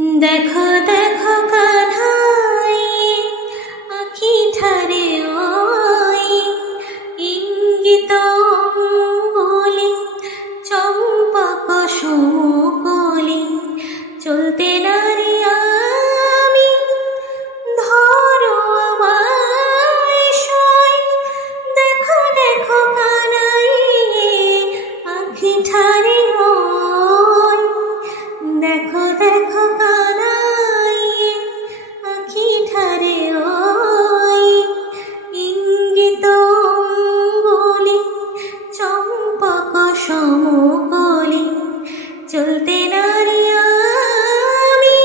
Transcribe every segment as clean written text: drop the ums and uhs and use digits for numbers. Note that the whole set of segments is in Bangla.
দেখো দেখো কানাই আঁখি ঠারে ওই ইঙ্গিত অঙ্গুলি চম্পক সুকলি চলতে নারি আমি ধরো আমায় সই। দেখো দেখো কানাই আঁখি ঠারে ওই দেখো দেখো কানাই আঁখি ঠারে ওই ইঙ্গিত অঙ্গুলি চম্পক সমকলি চলতে নারি আমি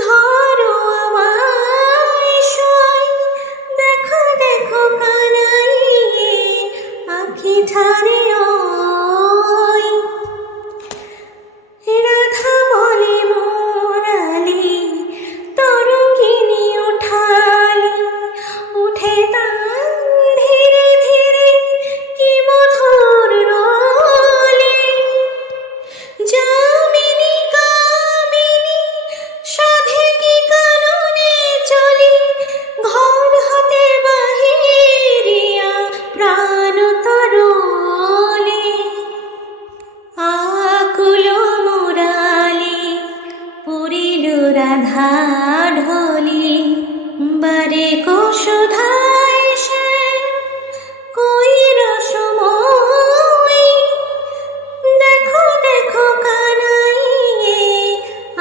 ধরো আমায় সই। দেখো দেখো কানাই আঁখি ঠারে ওই রাধা বলে মোরালি তরঙ্গিনী উঠালি উঠে তান ধীরে ধীরে কি মধুর রলি। যামিনী কামিনী সাধে কি কাননে চলি ঘর হতে বাহিরিয়া প্রাণ তরলি। আকুল মুরালি পুরিল রাধা ঢলি বারে সুধায় সে কই রসময়। দেখো দেখো কানাই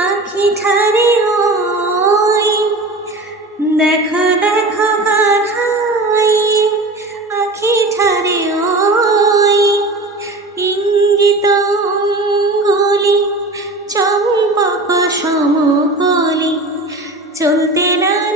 আঁখি ঠারে ওই দেখো দেখো কানাই আঁখি ঠারে ওই ইঙ্গিত অঙ্গুলি চম্পক সমকলি চলতে নারি